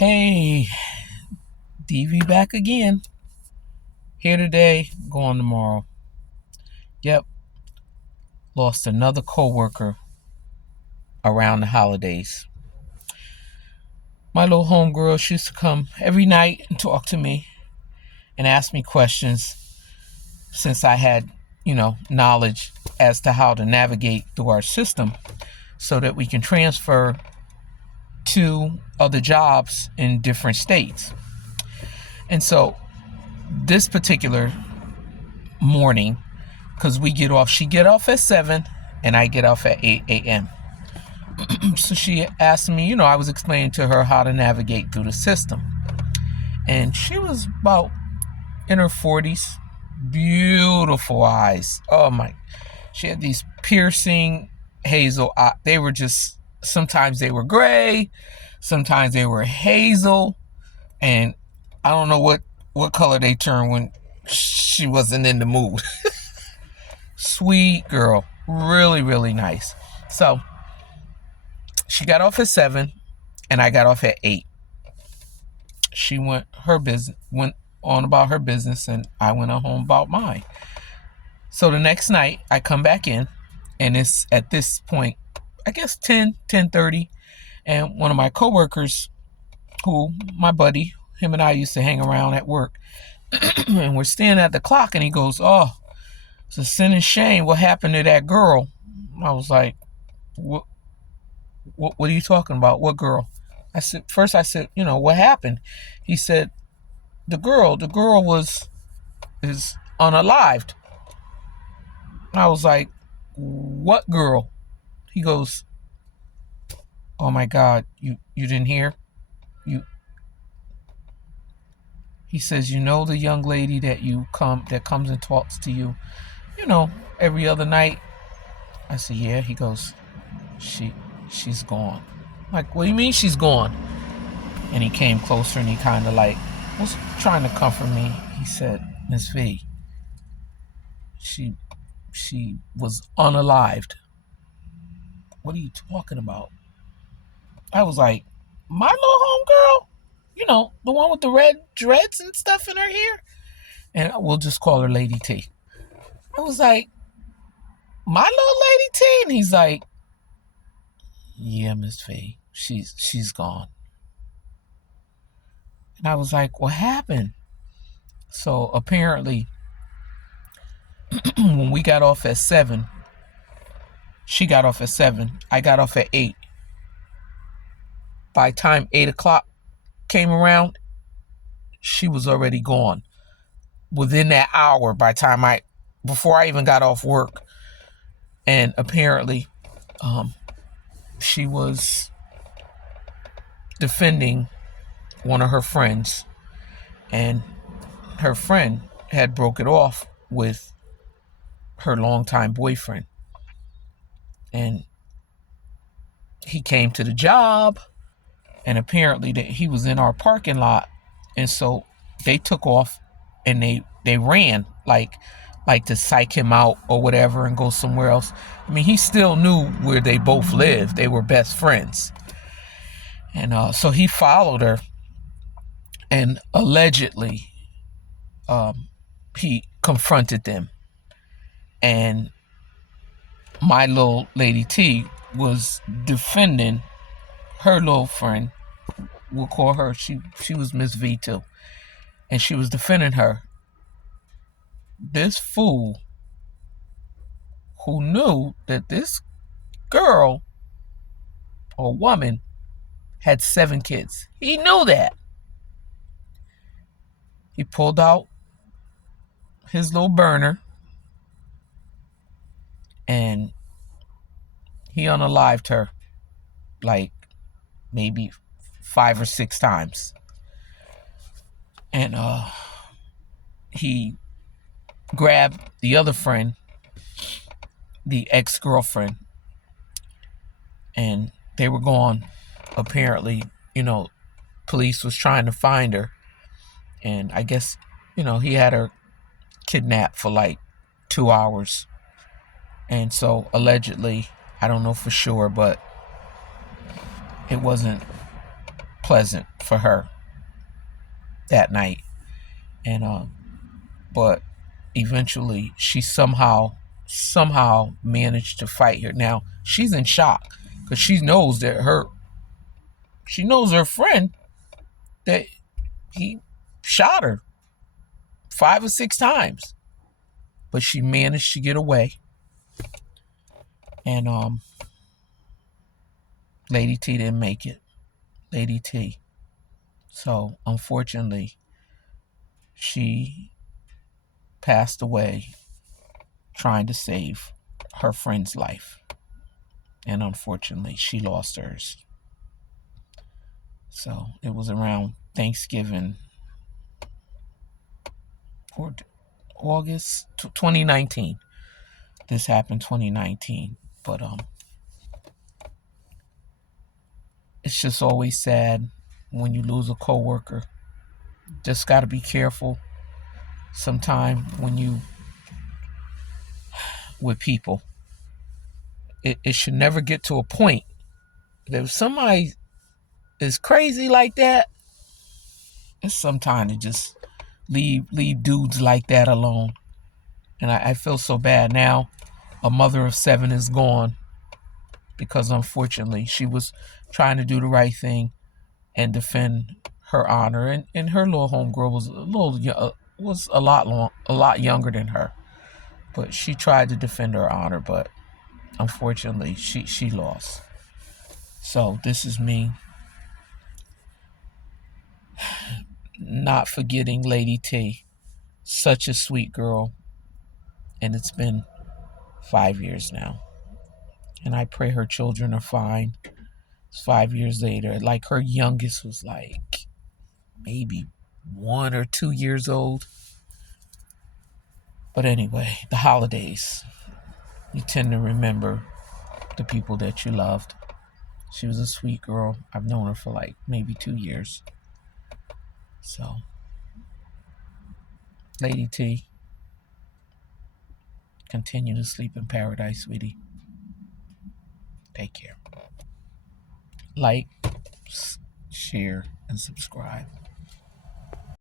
Hey, DV back again. Here today, gone tomorrow. Yep, lost another coworker around the holidays. My little homegirl, she used to come every night and talk to me and ask me questions since I had, knowledge as to how to navigate through our system so that we can transfer to other jobs in different states. And so this particular morning, because she get off at 7 and I get off at 8 a.m. So she asked me, I was explaining to her how to navigate through the system. And she was about in her 40s, beautiful eyes. Oh my, she had these piercing hazel eyes. They were sometimes they were gray, sometimes they were hazel, and I don't know what color they turned when she wasn't in the mood. Sweet girl, really, really nice. So she got off at 7 and I got off at 8. She went on about her business and I went on home about mine. So the next night I come back in and it's at this point, I guess 10:30, and one of my coworkers, who my buddy, him and I used to hang around at work, and we're standing at the clock and he goes, "Oh, it's a sin and shame. What happened to that girl?" I was like, What are you talking about? What girl? I said, what happened? He said, the girl is unalived. I was like, what girl? He goes, oh my God, you didn't hear? He says, the young lady that comes and talks to you, every other night. I said, yeah. He goes, she's gone. I'm like, what do you mean she's gone? And he came closer and he kind of was trying to comfort me. He said, Miss V, she was unalived. What are you talking about? I was like, my little homegirl? The one with the red dreads and stuff in her hair? And we'll just call her Lady T. I was like, my little Lady T? And he's like, yeah, Miss V, she's gone. And I was like, what happened? So apparently, when we got off at 7, she got off at 7, I got off at 8. By the time 8 o'clock came around, she was already gone. Within that hour, before I even got off work. And apparently, she was defending one of her friends, and her friend had broke it off with her longtime boyfriend. And he came to the job, and apparently he was in our parking lot, and so they took off and they ran like to psych him out or whatever and go somewhere else. I mean, he still knew where they both lived. They were best friends. And so he followed her, and allegedly he confronted them. And my little Lady T was defending her little friend. We'll call her, she was Miss V too. And she was defending her. This fool, who knew that this girl or woman had 7 kids. He knew that. He pulled out his little burner and he unalived her like maybe 5 or 6 times. And he grabbed the other friend, the ex-girlfriend, and they were gone. Apparently, police was trying to find her, and I guess, he had her kidnapped for like 2 hours. And so allegedly, I don't know for sure, but it wasn't pleasant for her that night. And but eventually she somehow managed to fight her. Now she's in shock because she knows her friend, that he shot her 5 or 6 times, but she managed to get away. And Lady T didn't make it. Lady T. So unfortunately, she passed away trying to save her friend's life. And unfortunately, she lost hers. So it was around Thanksgiving or August 2019. This happened 2019. But it's just always sad when you lose a coworker. Just got to be careful sometime when you with people. It should never get to a point that if somebody is crazy like that, it's some time to just leave dudes like that alone. And I feel so bad now. A mother of 7 is gone because unfortunately she was trying to do the right thing and defend her honor. And her little homegirl was a lot younger than her, but she tried to defend her honor. But unfortunately, she lost. So this is me not forgetting Lady T. Such a sweet girl. And it's been 5 years now. And I pray her children are fine. It's 5 years later. Like her youngest was like maybe 1 or 2 years old. But anyway, the holidays. You tend to remember the people that you loved. She was a sweet girl. I've known her for like maybe 2 years. So, Lady T, continue to sleep in paradise, sweetie. Take care. Like, share, and subscribe.